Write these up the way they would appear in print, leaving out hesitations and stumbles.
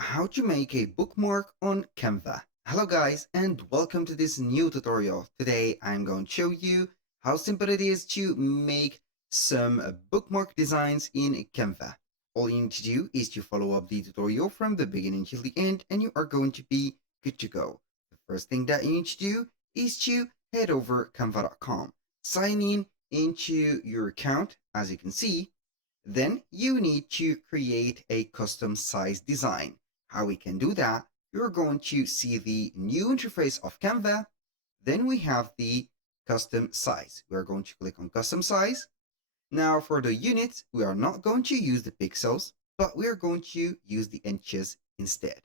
How to make a bookmark on Canva. Hello guys and welcome to this new tutorial. Today I'm going to show you how simple it is to make some bookmark designs in Canva. All you need to do is to follow up the tutorial from the beginning till the end and you are going to be good to go. The first thing that you need to do is to head over canva.com, sign in into your account as you can see. Then you need to create a custom size design. How we can do that? You're going to see the new interface of Canva. Then we have the custom size. We are going to click on custom size. Now for the units, we are not going to use the pixels, but we are going to use the inches instead.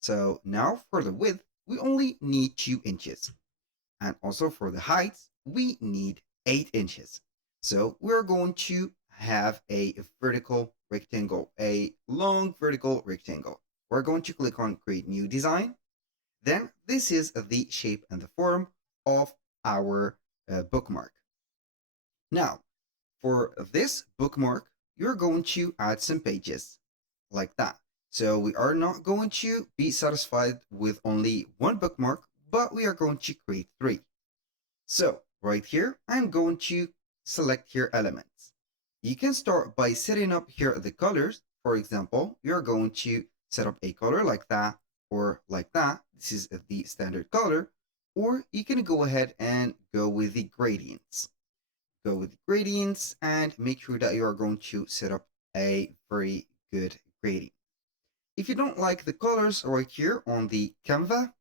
So now for the width, we only need 2 inches. And also for the heights, we need 8 inches. So we're going to have a vertical rectangle, a long vertical rectangle. We're going to click on create new design. Then this is the shape and the form of our bookmark. Now, for this bookmark, you're going to add some pages like that. So we are not going to be satisfied with only one bookmark, but we are going to create 3. So right here, I'm going to select here elements. You can start by setting up here the colors. For example, you're going to set up a color like that or like that. This is the standard color. Or you can go ahead and go with the gradients. Go with the gradients and make sure that you are going to set up a very good gradient. If you don't like the colors right here on the Canva,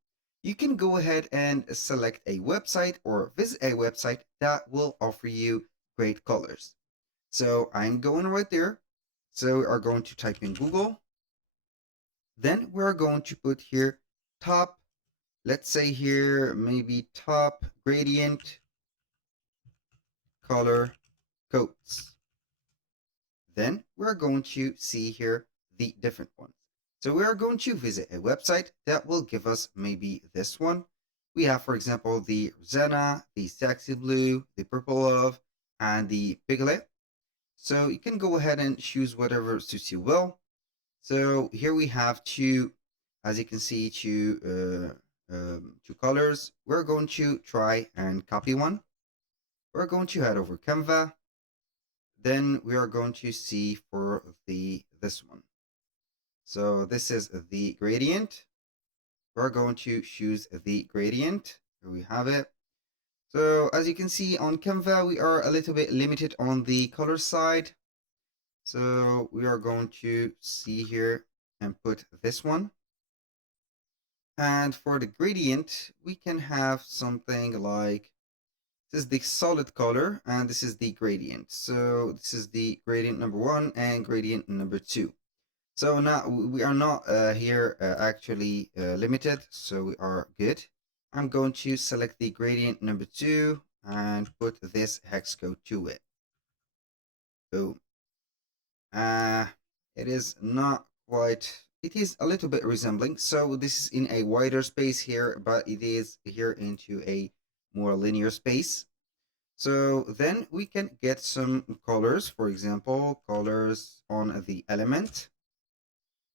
you can go ahead and select a website or visit a website that will offer you great colors. So I'm going right there. So we are going to type in Google. Then we're going to put here top, let's say here, maybe top gradient color coats. Then we're going to see here the different ones. So we are going to visit a website that will give us maybe this one. We have, for example, the Rosanna, the Sexy Blue, the Purple Love, and the Piglet. So you can go ahead and choose whatever suits you well. So here we have two, as you can see, two colors. We're going to try and copy one. We're going to head over Canva. Then we are going to see for this one. So this is the gradient. We're going to choose the gradient. Here we have it. So as you can see on Canva, we are a little bit limited on the color side. So we are going to see here and put this one. And for the gradient, we can have something like, this is the solid color and this is the gradient. So this is the gradient number 1 and gradient number 2. So now we are not here actually limited, so we are good. I'm going to select the gradient number 2 and put this hex code to it. Boom. It is not quite, it is a little bit resembling. So this is in a wider space here, but it is here into a more linear space. So then we can get some colors, for example, colors on the element.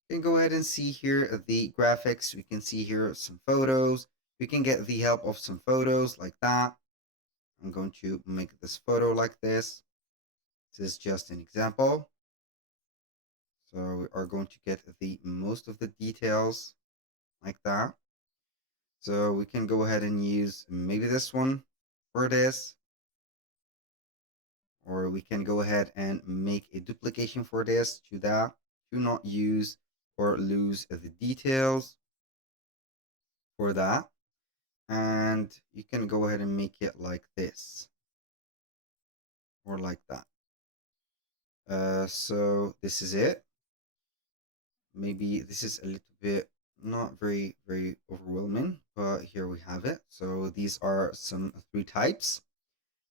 You can go ahead and see here the graphics. We can see here some photos. We can get the help of some photos like that. I'm going to make this photo like this. This is just an example. So we are going to get the most of the details like that. So we can go ahead and use maybe this one for this. Or we can go ahead and make a duplication for this to that, to not use or lose the details for that. And you can go ahead and make it like this or like that. So this is it. Maybe this is a little bit not very overwhelming, but here we have it. So these are some 3 types.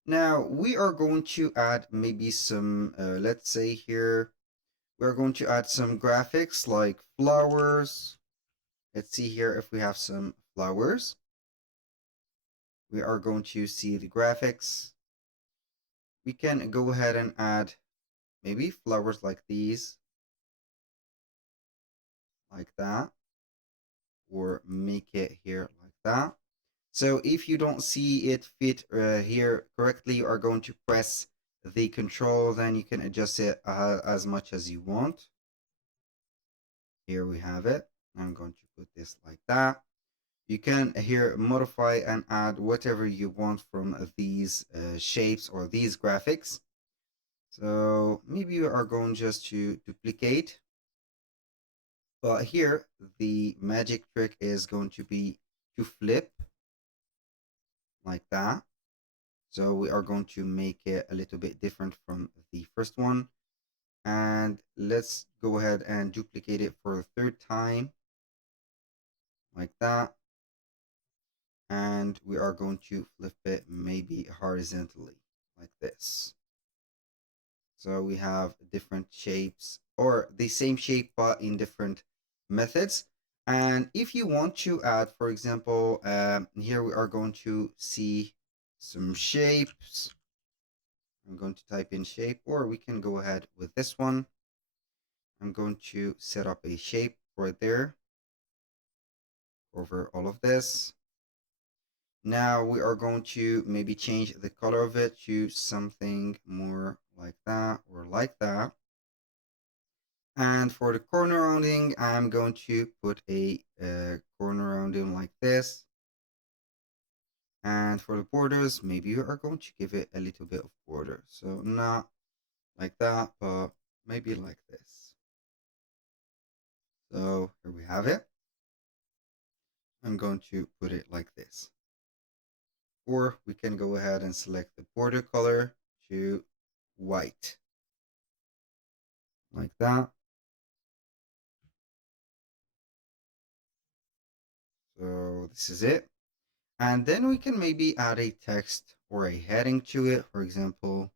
Now we are going to add maybe some let's say here we're going to add some graphics like flowers. Let's see here if we have some flowers. We are going to see the graphics. We can go ahead and add maybe flowers like these, like that, or make it here like that. So if you don't see it fit here correctly, you are going to press the control, then you can adjust it as much as you want. Here we have it. I'm going to put this like that. You can here modify and add whatever you want from these shapes or these graphics. So maybe you are going just to duplicate. But here, the magic trick is going to be to flip like that. So we are going to make it a little bit different from the first one. And let's go ahead and duplicate it for the third time like that. And we are going to flip it maybe horizontally like this. So we have different shapes or the same shape but in different methods. And if you want to add, for example, here we are going to see some shapes. I'm going to type in shape, or we can go ahead with this one. I'm going to set up a shape right there over all of this. Now we are going to maybe change the color of it to something more like that or like that. And for the corner rounding, I'm going to put a corner rounding like this. And for the borders, maybe you are going to give it a little bit of border. So not like that, but maybe like this. So here we have it. I'm going to put it like this. Or we can go ahead and select the border color to white. Like that. So this is it. And then we can maybe add a text or a heading to it. For example,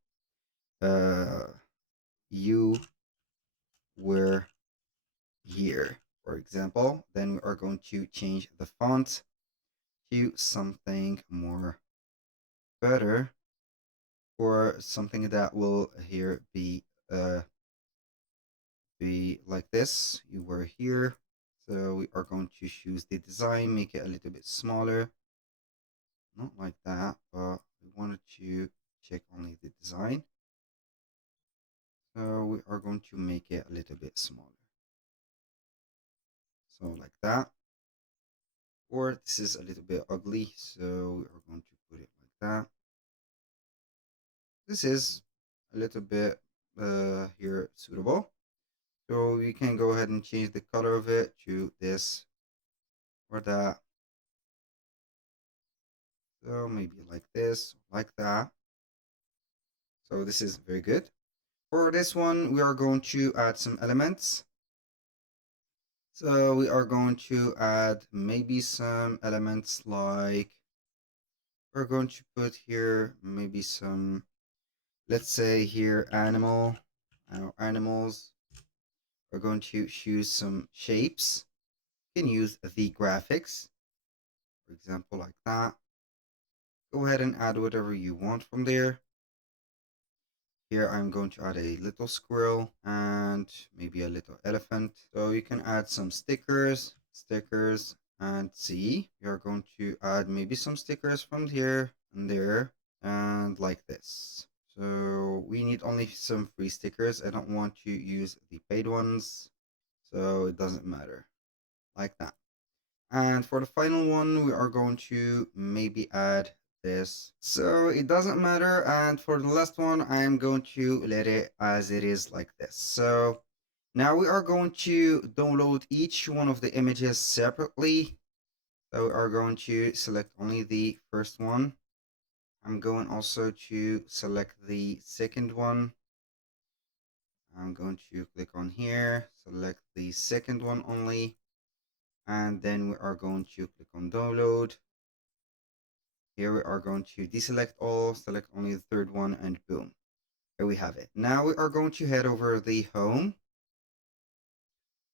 you were here, for example. Then we are going to change the font to something more better, or something that will here be like this. You were here. So we are going to choose the design, make it a little bit smaller. Not like that, but we wanted to check only the design. So we are going to make it a little bit smaller. So like that. Or this is a little bit ugly, so we are going to put it like that. This is a little bit here suitable. So we can go ahead and change the color of it to this or that. So maybe like this, like that. So this is very good. For this one, we are going to add some elements. So we are going to add maybe some elements like, we're going to put here maybe some, let's say here animals. We're going to choose some shapes. You can use the graphics, for example, like that. Go ahead and add whatever you want from there. Here I'm going to add a little squirrel and maybe a little elephant. So you can add some stickers, and see, you're going to add maybe some stickers from here and there and like this. So we need only some free stickers. I don't want to use the paid ones, so it doesn't matter. Like that. And for the final one, we are going to maybe add this. So it doesn't matter. And for the last one, I'm going to let it as it is like this. So now we are going to download each one of the images separately. So we are going to select only the first one. I'm going also to select the second one. I'm going to click on here, select the second one only. And then we are going to click on download. Here we are going to deselect all, select only the third one, and boom. Here we have it. Now we are going to head over the home.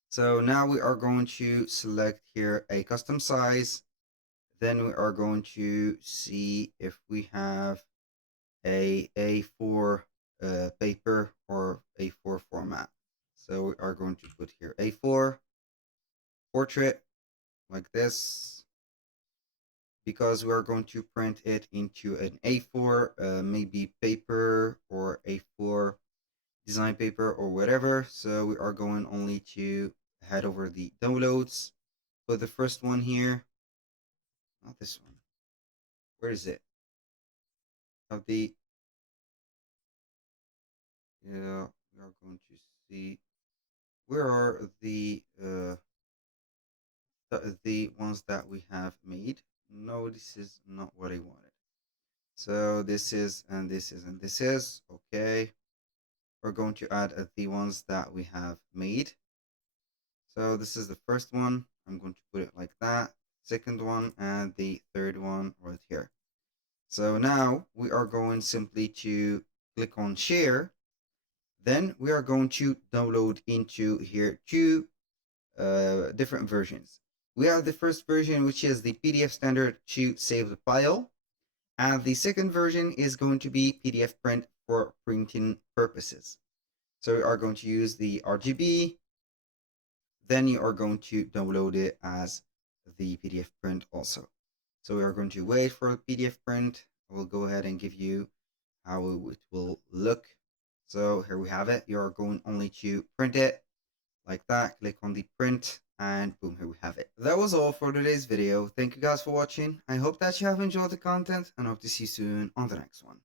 So now we are going to select here a custom size. Then we are going to see if we have a A4 paper or A4 format. So we are going to put here A4. portrait like this, because we are going to print it into an A4, maybe paper or A4 design paper or whatever. So we are going only to head over the downloads. Put the first one here, not this one. Where is it? Of the Yeah, we are going to see where are the ones that we have made. No, this is not what I wanted. So this is, and this is, and this is okay. We're going to add the ones that we have made. So this is the first one. I'm going to put it like that. Second one and the third one right here. So now we are going simply to click on share. Then we are going to download into here two different versions. We have the first version, which is the PDF standard to save the file. And the second version is going to be PDF print for printing purposes. So we are going to use the RGB. Then you are going to download it as the PDF print also. So we are going to wait for the PDF print. I will go ahead and give you how it will look. So here we have it. You are going only to print it like that. Click on the print and boom, here we have it. That was all for today's video. Thank you guys for watching. I hope that you have enjoyed the content and hope to see you soon on the next one.